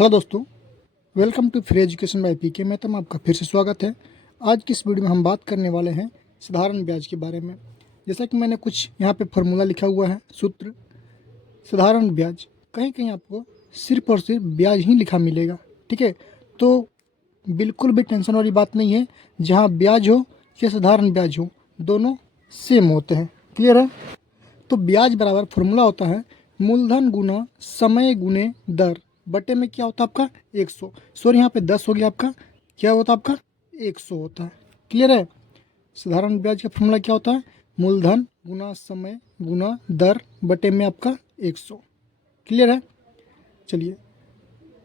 Hello दोस्तों, welcome to free education by PK में आपका फिर से स्वागत है। आज की इस वीडियो में हम बात करने वाले हैं साधारण ब्याज के बारे में। जैसा कि मैंने कुछ यहाँ पे फॉर्मूला लिखा हुआ है, सूत्र। साधारण ब्याज कहीं कहीं आपको सिर्फ और सिर्फ ब्याज ही लिखा मिलेगा, ठीक है। तो बिल्कुल भी टेंशन वाली बात नहीं है, जहाँ ब्याज हो या साधारण ब्याज हो दोनों सेम होते हैं। क्लियर है? तो ब्याज बराबर फॉर्मूला होता है मूलधन गुना समय गुने दर बटे में क्या होता है आपका 100। सॉरी, यहाँ पे 10 हो गया आपका, क्या होता है आपका 100 होता है। क्लियर है? साधारण ब्याज का फॉर्मूला क्या होता है? मूलधन गुना समय गुना दर बटे में आपका 100। क्लियर है? चलिए,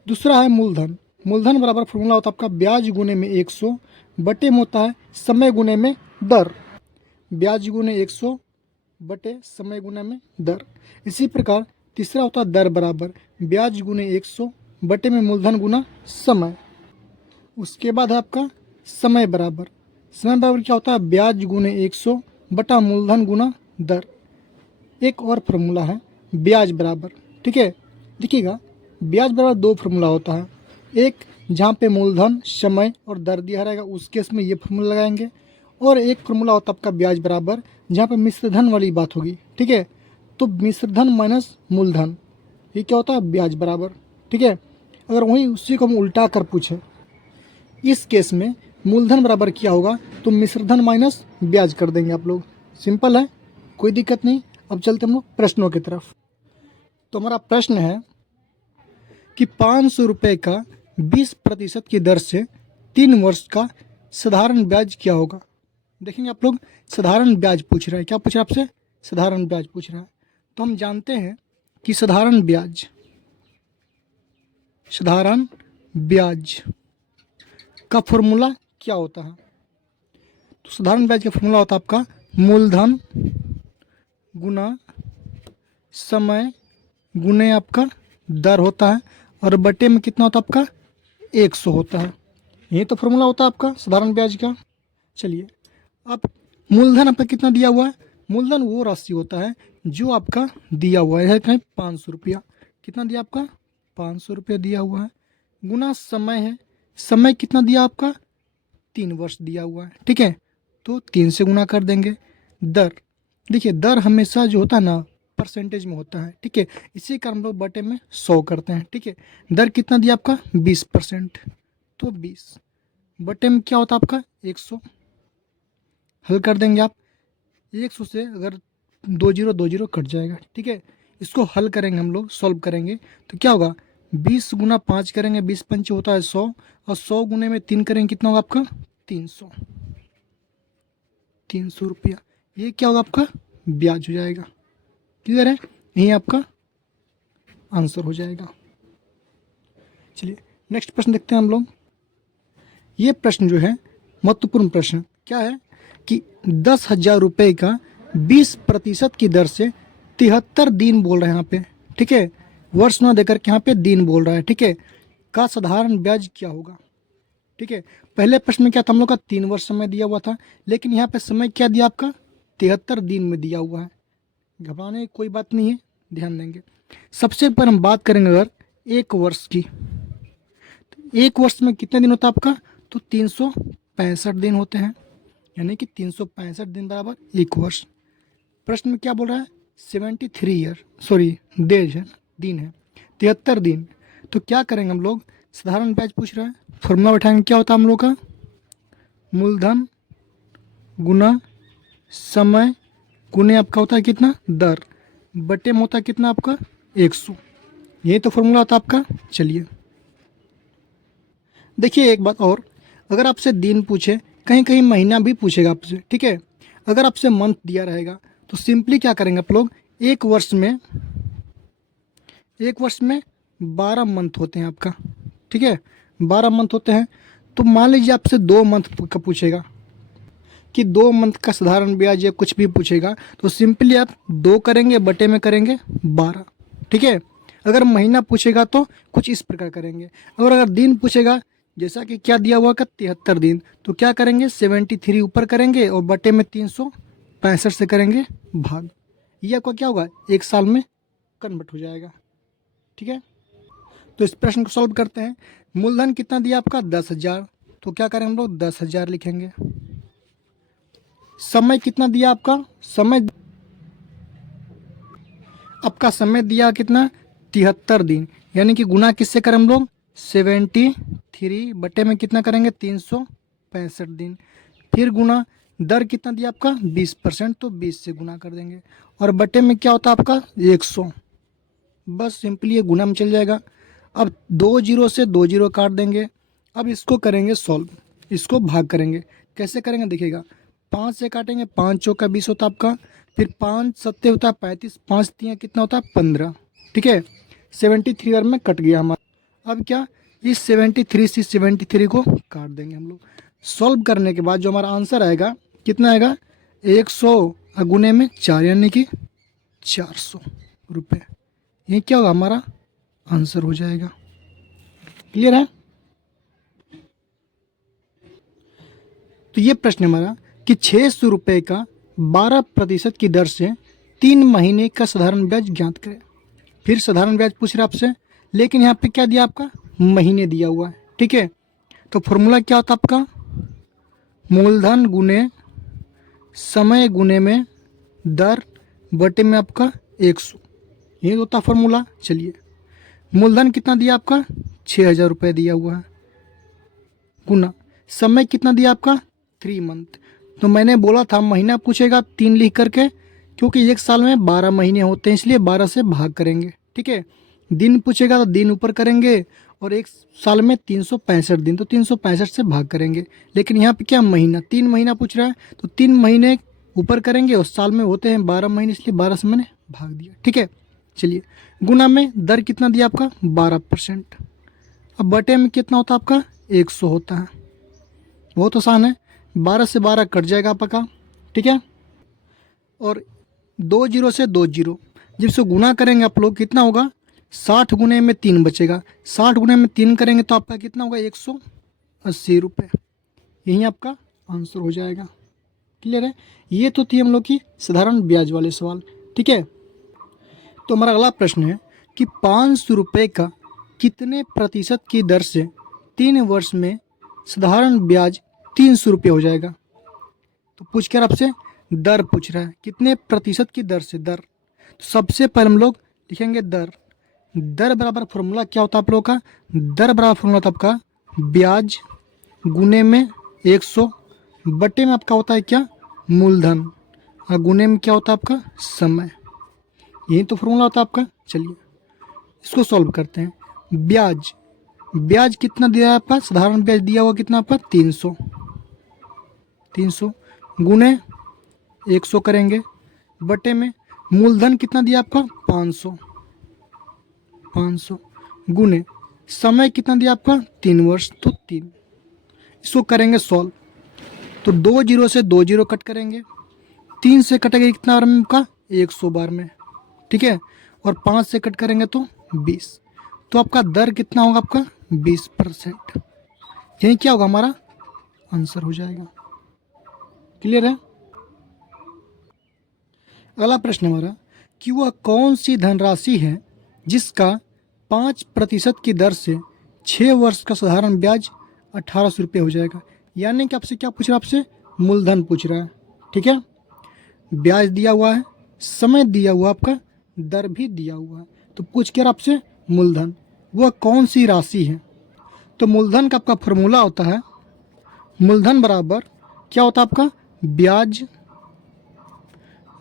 दूसरा है मूलधन। मूलधन बराबर फॉर्मूला होता है आपका ब्याज गुने में 100 बटे में होता है समय गुने में दर। ब्याज गुने 100 बटे समय गुना में दर। इसी प्रकार तीसरा होता है दर बराबर ब्याज गुने 100 बटे में मूलधन गुना समय। उसके बाद है आपका समय बराबर क्या होता है? ब्याज गुने 100 बटा मूलधन गुना दर। एक और फार्मूला है ब्याज बराबर, ठीक है। देखिएगा, ब्याज बराबर दो फार्मूला होता है। एक जहाँ पे मूलधन समय और दर दिया रहेगा उस केस में ये फार्मूला लगाएंगे, और एक फार्मूला होता है आपका ब्याज बराबर जहाँ पे मिश्र धन वाली बात होगी, ठीक है। तो मिश्र धन माइनस मूलधन, ये क्या होता है? ब्याज बराबर, ठीक है। अगर वहीं उसी को हम उल्टा कर पूछे, इस केस में मूलधन बराबर क्या होगा तो मिश्र धन माइनस ब्याज कर देंगे आप लोग। सिंपल है, कोई दिक्कत नहीं। अब चलते हम लोग प्रश्नों की तरफ। तो हमारा प्रश्न है कि 500 रुपये का 20% की दर से 3 वर्ष का साधारण ब्याज क्या होगा। देखेंगे आप लोग, साधारण ब्याज पूछ रहा है। क्या पूछ रहा है आपसे? साधारण ब्याज पूछ रहा है। तो हम जानते हैं कि साधारण ब्याज का फॉर्मूला क्या होता है। तो साधारण ब्याज का फॉर्मूला होता है आपका मूलधन गुना समय गुने आपका दर होता है, और बटे में कितना होता है आपका 100 होता है। यही तो फॉर्मूला होता है आपका साधारण ब्याज का। चलिए, अब मूलधन आपका कितना दिया हुआ है? मूलधन वो राशि होता है जो आपका दिया हुआ है कहीं 500 रुपया। कितना दिया आपका? 500 रुपया दिया हुआ है, गुना समय है। समय कितना दिया आपका? 3 वर्ष दिया हुआ है, ठीक है। तो 3 से गुना कर देंगे। दर, देखिए दर हमेशा जो होता है ना परसेंटेज में होता है, ठीक है। इसी कारण हम लोग बटे में 100 करते हैं, ठीक है। दर कितना दिया आपका? 20%, तो 20 बटे में क्या होता है आपका 100। हल कर देंगे आप। 100 से अगर 20 कट जाएगा, ठीक है। इसको हल करेंगे हम लोग, सॉल्व करेंगे तो क्या होगा? 20 गुना 5 करेंगे, 20 पंचे होता है 100, और 100 गुने में 3 करेंगे, कितना होगा आपका? 300 रुपया। ये क्या होगा? आपका ब्याज हो जाएगा। क्लियर है? यही आपका आंसर हो जाएगा। चलिए नेक्स्ट प्रश्न देखते हैं हम लोग। ये प्रश्न जो है महत्वपूर्ण प्रश्न क्या है कि 10,000 रुपये का 20% की दर से 73 दिन बोल रहे हैं यहाँ पे, ठीक है। वर्ष ना देकर के यहाँ पे दिन बोल रहा है, ठीक है। का साधारण ब्याज क्या होगा, ठीक है। पहले प्रश्न में क्या था? हम लोग का 3 वर्ष समय दिया हुआ था, लेकिन यहाँ पे समय क्या दिया आपका? 73 दिन में दिया हुआ है। घबराने की कोई बात नहीं है, ध्यान देंगे। सबसे ऊपर हम बात करेंगे अगर 1 वर्ष की, तो 1 वर्ष में कितने दिन होता है आपका? तो 365 दिन होते हैं, यानी कि 365 दिन बराबर 1 वर्ष। प्रश्न में क्या बोल रहा है? 73 ईयर, सॉरी डेज है, दिन है 73 दिन। तो क्या करेंगे हम लोग? साधारण ब्याज पूछ रहा है, फॉर्मूला बैठाएंगे। क्या होता है हम लोग का? मूलधन गुना समय गुने आपका होता है कितना? दर, बटे में होता है कितना आपका? 100। यही तो फॉर्मूला होता है आपका। चलिए देखिए, एक बात और, अगर आपसे दिन पूछे, कहीं कहीं महीना भी पूछेगा आपसे, ठीक है। अगर आपसे मंथ दिया रहेगा तो सिंपली क्या करेंगे आप लोग? 1 वर्ष में 12 मंथ होते हैं आपका, ठीक है। 12 मंथ होते हैं। तो मान लीजिए आपसे 2 मंथ का पूछेगा कि 2 मंथ का साधारण ब्याज या कुछ भी पूछेगा, तो सिंपली आप 2 करेंगे, बटे में करेंगे 12, ठीक है। अगर महीना पूछेगा तो कुछ इस प्रकार करेंगे। और अगर दिन पूछेगा, जैसा कि क्या दिया हुआ का 73 दिन, तो क्या करेंगे? 73 ऊपर करेंगे और बटे में 365 से करेंगे भाग। ये आपका क्या होगा? 1 साल में कन्वर्ट हो जाएगा, ठीक है। तो इस प्रश्न को सॉल्व करते हैं। मूलधन कितना दिया आपका 10,000, तो क्या करेंगे हम लोग 10,000 लिखेंगे। समय कितना दिया आपका, समय आपका समय दिया कितना 73 दिन, यानी कि गुना किससे करें हम लोग 73 बटे में कितना करेंगे 365 दिन। फिर गुना दर कितना दिया आपका 20%, तो 20 से गुना कर देंगे और बटे में क्या होता है आपका 100। बस सिंपली ये गुना में चल जाएगा। अब 2 जीरो से 2 जीरो काट देंगे। अब इसको करेंगे सॉल्व, इसको भाग करेंगे। कैसे करेंगे देखिएगा, 5 से काटेंगे, 5 चौका 20 होता है आपका, फिर 5 सत्ते होता है 35, 5 तियाँ कितना होता है 15। ठीक है, 73 बार में कट गया हमारा। अब क्या, इस 73 से 73 को काट देंगे हम लोग। सॉल्व करने के बाद जो हमारा आंसर आएगा कितना आएगा 100 गुने में 4, यानी कि 400 रुपये। ये क्या होगा हमारा आंसर हो जाएगा। क्लियर है। तो ये प्रश्न हमारा कि 600 रुपये का 12% की दर से 3 महीने का साधारण ब्याज ज्ञात करें। फिर साधारण ब्याज पूछ रहा है आपसे, लेकिन यहाँ पे क्या दिया आपका महीने दिया हुआ है। ठीक है, तो फॉर्मूला क्या होता है आपका, मूलधन गुने समय गुने में दर बटे में आपका 100, ये होता फॉर्मूला। चलिए, मूलधन कितना दिया आपका 6,000 रुपये दिया हुआ है, गुना समय कितना दिया आपका 3 मंथ। तो मैंने बोला था महीना पूछेगा 3 लिख करके, क्योंकि एक साल में 12 महीने होते हैं, इसलिए 12 से भाग करेंगे। ठीक है, दिन पूछेगा तो दिन ऊपर करेंगे, और एक साल में 365 दिन, तो 365 से भाग करेंगे। लेकिन यहाँ पे क्या महीना, 3 महीना पूछ रहा है, तो 3 महीने ऊपर करेंगे, और साल में होते हैं 12 महीने, इसलिए 12 से मैंने भाग दिया। ठीक है, चलिए, गुना में दर कितना दिया आपका 12%। अब बटे में कितना होता है आपका 100 होता है। बहुत आसान है, 12 से 12 कट जाएगा आपका। ठीक है, और 2 जीरो से 2 जीरो जब से गुना करेंगे आप लोग कितना होगा 60 गुने में 3 बचेगा, 60 गुने में 3 करेंगे तो आपका कितना होगा 180 रुपये। यही आपका आंसर हो जाएगा। क्लियर है। ये तो थी हम लोग की साधारण ब्याज वाले सवाल। ठीक है, तो हमारा अगला प्रश्न है कि 500 रुपये का कितने प्रतिशत की दर से 3 वर्ष में साधारण ब्याज 300 रुपये हो जाएगा। तो पूछ कर आपसे दर पूछ रहा है, कितने प्रतिशत की दर से दर। तो सबसे पहले हम लोग लिखेंगे दर। दर बराबर फॉर्मूला क्या होता है आप लोगों का, दर बराबर फॉर्मूला होता है आपका ब्याज गुने में 100 बटे में आपका होता है क्या मूलधन, और गुने में क्या होता है आपका समय। यही तो फॉर्मूला होता है आपका। चलिए इसको सॉल्व करते हैं। ब्याज, ब्याज कितना दिया है आपका, साधारण ब्याज दिया हुआ कितना आपका 300, 300 गुने 100 करेंगे, बटे में मूलधन कितना दिया आपका 500, 500 गुने समय कितना दिया आपका 3 वर्ष, तो 3। इसको करेंगे सॉल्व, तो 2 जीरो से 2 जीरो कट करेंगे, 3 से कटेगा कितना बार में आपका 100 बार में। ठीक है, और 5 से कट करेंगे तो 20, तो आपका दर कितना होगा आपका 20%। यही क्या होगा हमारा आंसर हो जाएगा। क्लियर है। अगला प्रश्न हमारा कि वह कौन सी धनराशि है जिसका 5% की दर से 6 वर्ष का साधारण ब्याज 1800 रुपये हो जाएगा। यानी कि आपसे क्या पूछ रहा है, आपसे मूलधन पूछ रहा है। ठीक है, ब्याज दिया हुआ है, समय दिया हुआ आपका, दर भी दिया हुआ है, तो पूछ कर आपसे मूलधन वह कौन सी राशि है। तो मूलधन का आपका फॉर्मूला होता है, मूलधन बराबर क्या होता है आपका ब्याज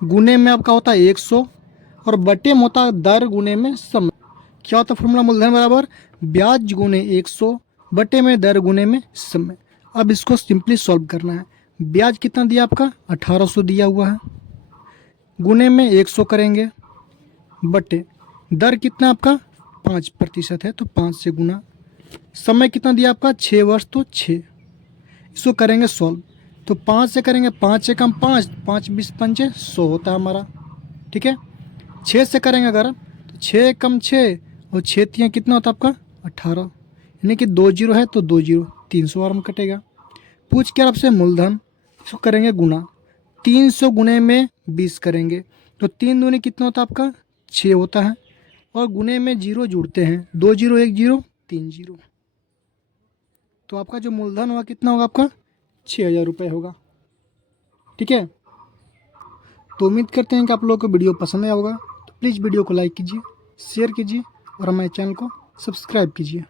गुने में आपका होता है 100, और बटे में होता है दर गुने में समय। क्या होता है फॉर्मूला, मूलधन बराबर ब्याज गुने 100 बटे में दर गुने में समय। अब इसको सिंपली सॉल्व करना है। ब्याज कितना दिया आपका 1800 दिया हुआ है, गुने में 100 करेंगे, बटे दर कितना आपका 5% है, तो 5 से गुना, समय कितना दिया आपका 6 वर्ष, तो 6। इसको करेंगे सॉल्व, तो 5 से करेंगे, 5 से कम 5, 5 20 पंचे 100 होता है हमारा। ठीक है, 6 से करेंगे अगर तो 6 कम 6 और 6 तियाँ कितना होता है आपका 18, यानी कि 2 जीरो है तो 2 जीरो 300 बार में कटेगा। पूछ के आपसे मूलधन, इसको करेंगे गुना, 300 गुने में 20 करेंगे, तो 3 दूनी कितना होता है आपका 6 होता है, और गुने में जीरो जुड़ते हैं, 2 जीरो 1 जीरो 3 जीरो। तो आपका जो मूलधन होगा कितना होगा, आपका 6,000 रुपये होगा। ठीक है, तो उम्मीद करते हैं कि आप लोगों को वीडियो पसंद आया होगा। तो प्लीज़ वीडियो को लाइक कीजिए, शेयर कीजिए और हमारे चैनल को सब्सक्राइब कीजिए।